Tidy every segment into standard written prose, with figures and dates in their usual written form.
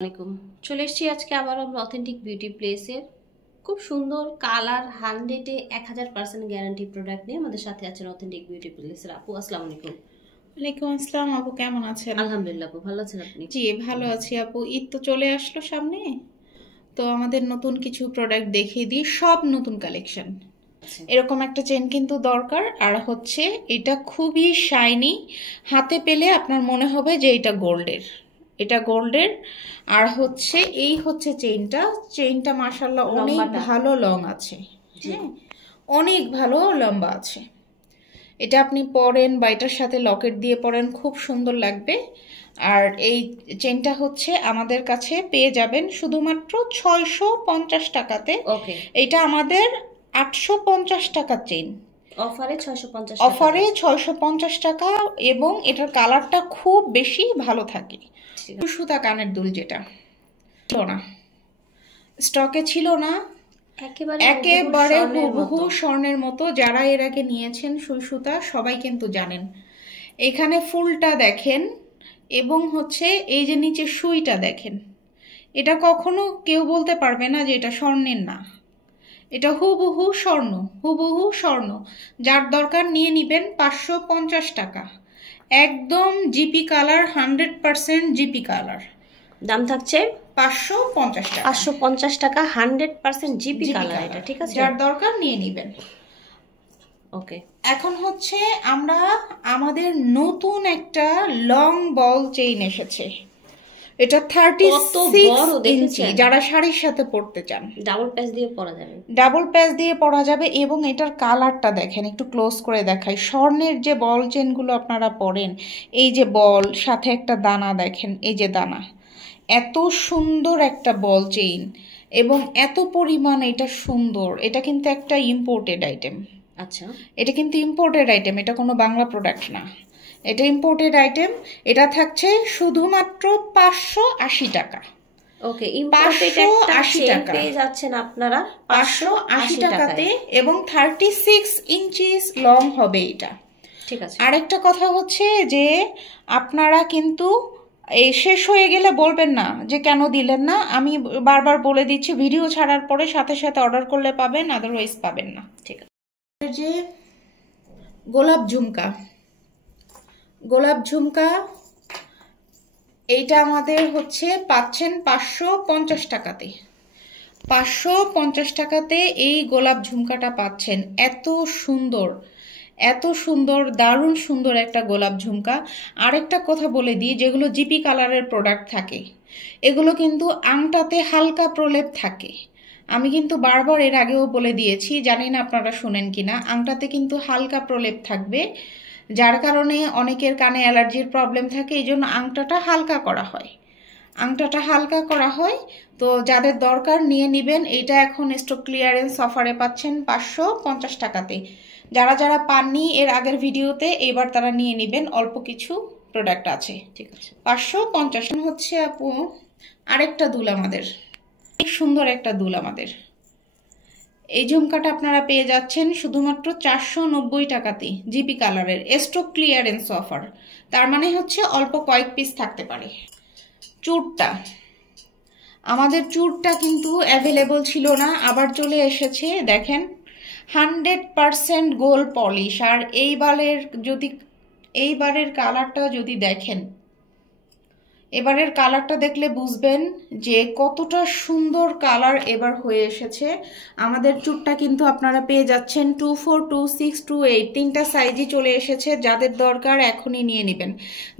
আসসালামাইকুম। চলে এসেছি আজকে আবার আমরা অথেন্টিক বিউটি প্লেসের খুব সুন্দর কালার 100-এ 1000% গ্যারান্টি প্রোডাক্ট নিয়ে আমাদের সাথে আছেন অথেন্টিক বিউটি প্লেসের আপু। আসসালামু আলাইকুম। ওয়ালাইকুম আসসালাম আপু, কেমন আছেন? আলহামদুলিল্লাহ আপু, ভালো আছেন আপনি? জি ভালো আছি আপু। ঈদ তো চলে আসলো সামনে, তো আমাদের নতুন কিছু প্রোডাক্ট দেখিয়ে দিই, সব নতুন কালেকশন। এরকম একটা চেন কিন্তু দরকার, আর হচ্ছে এটা খুবই শাইনি, হাতে পেলে আপনার মনে হবে যে এটা গোল্ডের, এটা গোল্ডের। আর হচ্ছে এই হচ্ছে চেইনটা মাশাআল্লাহ অনেক ভালো লং আছে, হ্যাঁ অনেক ভালো লম্বা আছে। এটা আপনি পরেন বা এটার সাথে লকেট দিয়ে পরেন, খুব সুন্দর লাগবে। আর এই চেনটা হচ্ছে আমাদের কাছে পেয়ে যাবেন শুধুমাত্র 650 টাকাতে। ওকে, এটা আমাদের 850 টাকার চেন, অফারে 650 টাকা, এবং এটার কালারটা খুব বেশি ভালো থাকে। সুতা কানের দুল যেটা ছিল না, স্টকে ছিল না, একেবারে হুবহু স্বর্ণের মতো। যারা এর আগে নিয়েছেন সুই সুতা সবাই কিন্তু জানেন। এখানে ফুলটা দেখেন, এবং হচ্ছে এই যে নিচে সুইটা দেখেন, এটা কখনো কেউ বলতে পারবে না যে এটা স্বর্ণের না, এটা হুবহু স্বর্ণ, হুবহু স্বর্ণ। যার দরকার নিয়ে নিবেন, 550 টাকা, একদম জিপি কালার, 100% জিপি কালার। দাম থাকছে 550 টাকা, 550 টাকা, 100% জিপি কালার। এটা ঠিক আছে, যার দরকার নিয়ে নিবেন। ওকে, এখন হচ্ছে আমরা আমাদের নতুন একটা লং বল চেইন এসেছে, এটা 36 ইঞ্চি। যারা শাড়ির সাথে পরতে চান ডাবল প্যাচ দিয়ে পরা যাবে, ডাবল প্যাচ দিয়ে পরা যাবে। এবং এটার কালারটা দেখেন, একটু ক্লোজ করে দেখাই। স্বর্ণের যে বল চেনগুলো আপনারা পরেন, এই যে বল সাথে একটা দানা দেখেন, এই যে দানা, এত সুন্দর একটা বল চেইন এবং এত পরিমাণ এটা সুন্দর। এটা কিন্তু একটা ইম্পোর্টেড আইটেম। আচ্ছা, এটা কিন্তু ইম্পোর্টেড আইটেম, এটা কোনো বাংলা প্রোডাক্ট না, এটা ইম্পোর্টেড আইটেম। এটা থাকছে শুধুমাত্র 580 টাকা। ওকে, 580 টাকা পেয়ে যাচ্ছেন আপনারা 580 টাকাতে, এবং 36 ইঞ্চিস লং হবে এটা। ঠিক আছে। আরেকটা কথা হচ্ছে যে আপনারা কিন্তু এই শেষ হয়ে গেলে বলবেন না যে কেন দিলেন না। আমি বারবার বলে দিচ্ছি, ভিডিও ছাড়ার পরে সাথে সাথে অর্ডার করলে পাবেন, আদারওয়াইজ পাবেন না। ঠিক আছে। যে গোলাপ ঝুমকা, গোলাপ ঝুমকা এইটা আমাদের হচ্ছে পাচ্ছেন 550 টাকাতে। 550 টাকাতে এই গোলাপ ঝুমকাটা পাচ্ছেন, এত সুন্দর, এত সুন্দর, দারুণ সুন্দর একটা গোলাপ ঝুমকা। আরেকটা কথা বলে দিই, যেগুলো জিপি কালারের প্রোডাক্ট থাকে এগুলো কিন্তু আংটাতে হালকা প্রলেপ থাকে। আমি কিন্তু বারবার এর আগেও বলে দিয়েছি, জানি না আপনারা শুনেন কিনা, আংটাতে কিন্তু হালকা প্রলেপ থাকবে, যার কারণে অনেকের কানে অ্যালার্জির প্রবলেম থাকে, এই জন্য আংটাটা হালকা করা হয়, আংটাটা হালকা করা হয়। তো যাদের দরকার নিয়ে নেবেন, এইটা এখন স্টক ক্লিয়ারেন্স অফারে পাচ্ছেন 550 টাকাতে। যারা যারা পাননি এর আগের ভিডিওতে, এবার তারা নিয়ে নেবেন, অল্প কিছু প্রোডাক্ট আছে। ঠিক আছে, 550 হচ্ছে আপু। আরেকটা দুল আমাদের, অনেক সুন্দর একটা দুল আমাদের, এই ঝুমকাটা আপনারা পেয়ে যাচ্ছেন শুধুমাত্র 490 টাকাতে, জিপি কালারের, স্টক ক্লিয়ারেন্স অফার। তার মানে হচ্ছে অল্প কয়েক পিস থাকতে পারে। চুড়টা, আমাদের চুড়টা কিন্তু অ্যাভেলেবল ছিল না, আবার চলে এসেছে। দেখেন 100% গোল্ড পলিশ। আর এইবারের কালারটা যদি দেখেন, এবারের কালারটা দেখলে বুঝবেন যে কতটা সুন্দর কালার এবার হয়ে এসেছে। আমাদের চুড়টা কিন্তু আপনারা পেয়ে যাচ্ছেন 24, 26, 28 তিনটা সাইজই চলে এসেছে। যাদের দরকার এখনই নিয়ে নেবেন,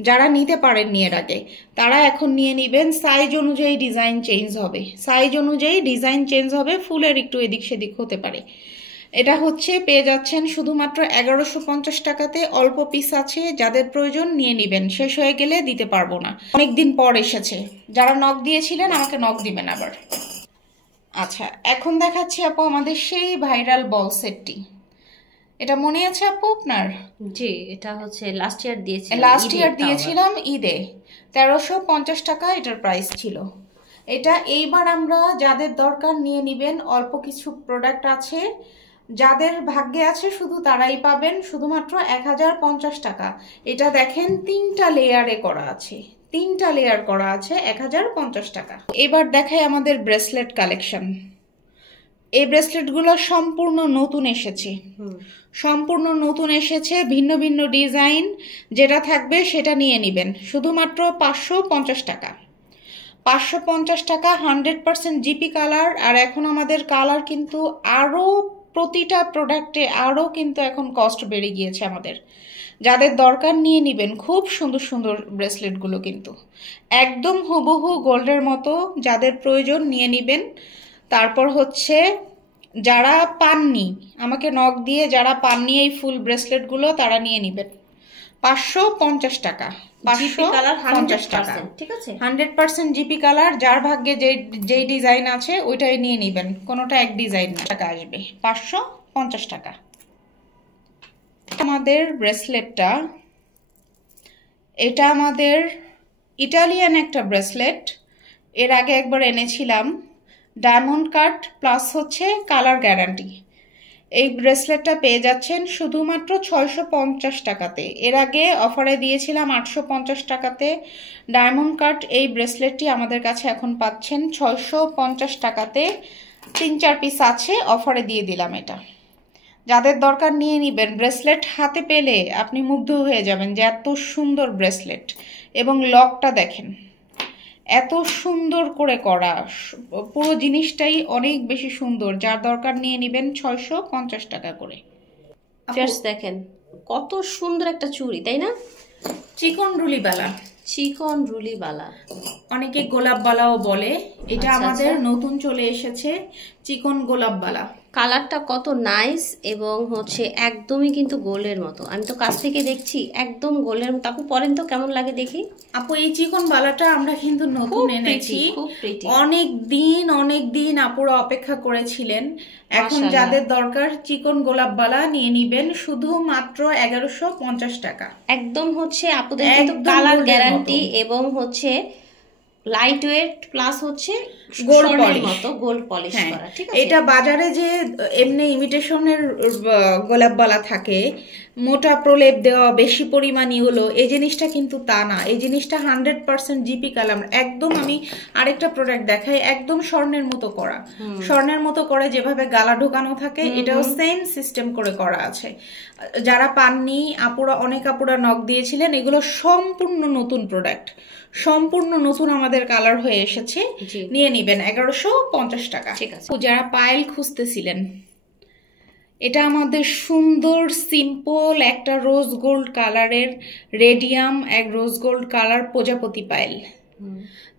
যারা নিতে পারেননি এর আগে তারা এখন নিয়ে নেবেন। সাইজ অনুযায়ী ডিজাইন চেঞ্জ হবে, সাইজ অনুযায়ী ডিজাইন চেঞ্জ হবে, ফুলের একটু এদিক সেদিক হতে পারে। এটা হচ্ছে পেয়ে যাচ্ছেন শুধুমাত্র 1150 টাকাতে, অল্প পিস আছে, যাদের প্রয়োজন নিয়ে নেবেন, শেষ হয়ে গেলে দিতে পারবো না। অনেকদিন পর এসেছে, যারা নক দিয়েছিলেন আমাকে নক দিবেন আবার। আচ্ছা, এখন দেখাচ্ছি আপু আমাদের সেই ভাইরাল বল সেটটি। এটা মনে আছে আপু আপনার? জি, এটা হচ্ছে লাস্ট ইয়ার দিয়েছিলাম ঈদে, 1350 টাকা এটার প্রাইস ছিল। এটা এইবার আমরা যাদের দরকার নিয়ে নেবেন, অল্প কিছু প্রোডাক্ট আছে, যাদের ভাগ্যে আছে শুধু তারাই পাবেন, শুধুমাত্র 1050 টাকা। এটা দেখেন তিনটা লেয়ারে করা আছে, 3টা লেয়ার করা আছে, 1050 টাকা। এবার দেখাই আমাদের ব্রেসলেট কালেকশন। এই ব্রেসলেটগুলো সম্পূর্ণ নতুন এসেছে, সম্পূর্ণ নতুন এসেছে, ভিন্ন ভিন্ন ডিজাইন। যেটা থাকবে সেটা নিয়ে নেবেন, শুধুমাত্র 550 টাকা। 550 টাকা, 100% জিপি কালার। আর এখন আমাদের কালার কিন্তু আরও প্রতিটা প্রোডাক্টে আরও কিন্তু এখন কস্ট বেড়ে গিয়েছে আমাদের। যাদের দরকার নিয়ে নেবেন, খুব সুন্দর সুন্দর ব্রেসলেটগুলো কিন্তু একদম হুবহু গোল্ডের মতো। যাদের প্রয়োজন নিয়ে নেবেন। তারপর হচ্ছে যারা পাননি, আমাকে নক দিয়ে যারা পাননি এই ফুল ব্রেসলেটগুলো, তারা নিয়ে নেবেন। 550 টাকা, 550 টাকা, ঠিক আছে। 100% জিপি কালার। যার ভাগ্যে যেই ডিজাইন আছে ওইটাই নিয়ে নেবেন, কোনোটা এক ডিজাইন টাকা আসবে। 550 টাকা। আমাদের ব্রেসলেটটা, এটা আমাদের ইটালিয়ান একটা ব্রেসলেট। এর আগে একবার এনেছিলাম, ডায়মন্ড কাট প্লাস হচ্ছে কালার গ্যারান্টি। এই ব্রেসলেটটা পেয়ে যাচ্ছেন শুধুমাত্র 650 টাকাতে। এর আগে অফারে দিয়েছিলাম 850 টাকাতে ডায়মন্ড কাট। এই ব্রেসলেটটি আমাদের কাছে এখন পাচ্ছেন 650 টাকাতে। 3-4 পিস আছে, অফারে দিয়ে দিলাম এটা। যাদের দরকার নিয়ে নেবেন। ব্রেসলেট হাতে পেলে আপনি মুগ্ধ হয়ে যাবেন যে এত সুন্দর ব্রেসলেট। এবং লকটা দেখেন, এত সুন্দর করে করা, পুরো জিনিসটাই অনেক বেশি সুন্দর। যার দরকার নিয়ে নেবেন 650 টাকা করে। দেখেন কত সুন্দর একটা চুড়ি, তাই না? চিকন রুলিবালা, চিকন রুলিবালা, অনেকে গোলাপবালাও বলে। এটা আমাদের নতুন চলে এসেছে, চিকন গোলাপবালা। কালারটা কত নাইস এবং হচ্ছে একদমই কিন্তু গোলের মতো। আমি তো কাছ থেকে দেখছি একদম গোলের মতো। আপু পরেন তো কেমন লাগে দেখি। আপু এই চিকন বালাটা আমরা কিন্তু নতুন এনেছি, অনেক দিন আপুরা অপেক্ষা করেছিলেন। এখন যাদের দরকার চিকন গোলাপ বালা নিয়ে নিবেন, শুধুমাত্র 1150 টাকা। একদম হচ্ছে আপুদের কিন্তু কালার গ্যারান্টি এবং হচ্ছে লাইট ওয়েট প্লাস হচ্ছে গোল্ড পলিশ করা, ঠিক আছে। এটা বাজারে যে এমনি ইমিটেশনের গোলাপ বালা থাকে, মোটা প্রলেপ দেওয়া, বেশি পরিমাণ হলো, এই জিনিসটা কিন্তু তা না। এই জিনিসটা 100% জিপি কালার। একদম আমি আরেকটা প্রোডাক্ট দেখাই, একদম স্বর্ণের মতো করা, স্বর্ণের মতো করে যেভাবে গালা ঢোকানো থাকে, এটাও সেম সিস্টেম করে করা আছে। যারা পাননি আপুরা, অনেক আপুরা নক দিয়েছিলেন। এগুলো সম্পূর্ণ নতুন প্রোডাক্ট, সম্পূর্ণ নতুন আমাদের কালার হয়ে এসেছে, নিয়ে নিবেন 1150 টাকা। ঠিক আছে। যারা পায়েল খুঁজতেছিলেন, এটা আমাদের সুন্দর সিম্পল একটা রোজ গোল্ড কালারের রেডিয়াম এক রোজ গোল্ড কালার প্রজাপতি পায়েল।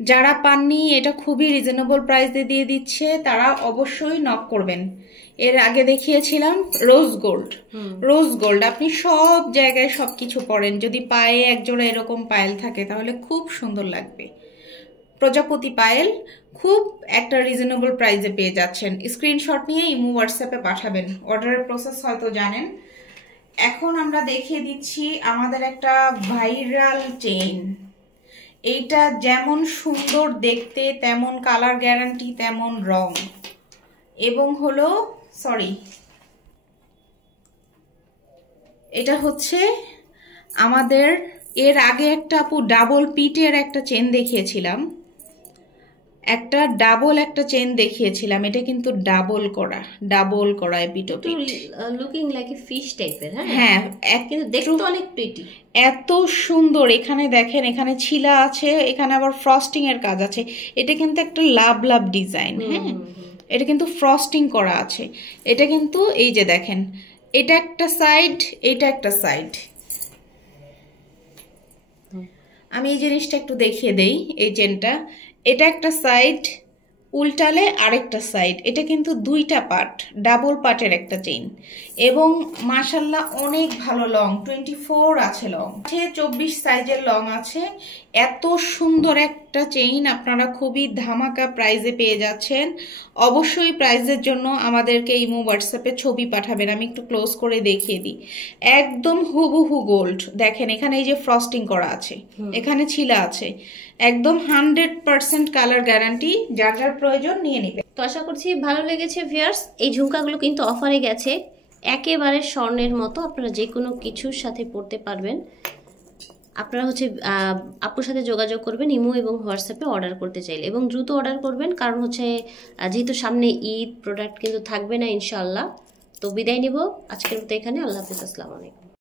যারা পাননি, এটা খুবই রিজনেবল প্রাইসে দিয়ে দিচ্ছে, তারা অবশ্যই নক করবেন। এর আগে দেখিয়েছিলাম রোজ গোল্ড। রোজ গোল্ড আপনি সব জায়গায় সবকিছু পরেন, যদি পায়ে একজোড়া এরকম পায়েল থাকে তাহলে খুব সুন্দর লাগবে। প্রজাপতি পায়েল খুব একটা রিজনেবল প্রাইসে পেয়ে যাচ্ছেন। স্ক্রিনশট নিয়ে ইমো হোয়াটসঅ্যাপে পাঠাবেন। অর্ডারের প্রসেস হয়তো জানেন। এখন আমরা দেখিয়ে দিচ্ছি আমাদের একটা ভাইরাল চেইন। এইটা যেমন সুন্দর দেখতে, তেমন কালার গ্যারান্টি, তেমন রং। এবং হলো এটা হচ্ছে আমাদের এর আগে একটা আপু ডাবল পিটের একটা চেন দেখিয়েছিলাম, একটা চেন দেখিয়েছিলাম। এটা কিন্তু ডাবল করা পিটো পিট, লুকিং লাইক এ ফিশ টাইপের। হ্যাঁ, কিন্তু দেখতে অনেক প্রিটি, এত সুন্দর। এখানে দেখেন, এখানে ছিলা আছে, এখানে আবার ফ্রস্টিং এর কাজ আছে। এটা কিন্তু একটা লাভ ডিজাইন। হ্যাঁ, এটা কিন্তু ফ্রস্টিং করা আছে। এটা কিন্তু এই যে দেখেন, এটা একটা সাইড, এটা একটা সাইড। আমি এই জিনিসটা একটু দেখিয়ে দেই। এই চেনটা, এটা একটা সাইড, উল্টালে আরেকটা সাইড। এটা কিন্তু দুইটা পার্ট, ডাবল পার্টের একটা চেইন। এবং মাশাআল্লাহ অনেক ভালো লং, 24 আছে লং, 24 সাইজের লং আছে। এত সুন্দর একটা চেইন আপনারা খুবই ধামাকা প্রাইজে পেয়ে যাচ্ছেন। অবশ্যই প্রাইজের জন্য আমাদেরকে ইমো হোয়াটসঅ্যাপে ছবি পাঠাবেন। আমি একটু ক্লোজ করে দেখিয়ে দিই। একদম হুবহু গোল্ড। দেখেন এখানে এই যে ফ্রস্টিং করা আছে, এখানে ছিলা আছে, একদম 100% কালার গ্যারান্টি। যার যার প্রয়োজন নিয়ে নেবে। তো আশা করছি ভালো লেগেছে ভিউয়ার্স। এই ঝুমকাগুলো কিন্তু অফারে গেছে, একেবারে স্বর্ণের মতো, আপনারা যে কোনো কিছুর সাথে পরতে পারবেন। আপনারা হচ্ছে আপুর সাথে যোগাযোগ করবেন ইমো এবং হোয়াটসঅ্যাপে অর্ডার করতে চাইলে, এবং দ্রুত অর্ডার করবেন, কারণ হচ্ছে যেহেতু সামনে ঈদ, প্রোডাক্ট কিন্তু থাকবে না ইনশাআল্লাহ। তো বিদায় নিব আজকের মতো এখানে। আল্লাহ হাফিজ, আসসালামু আলাইকুম।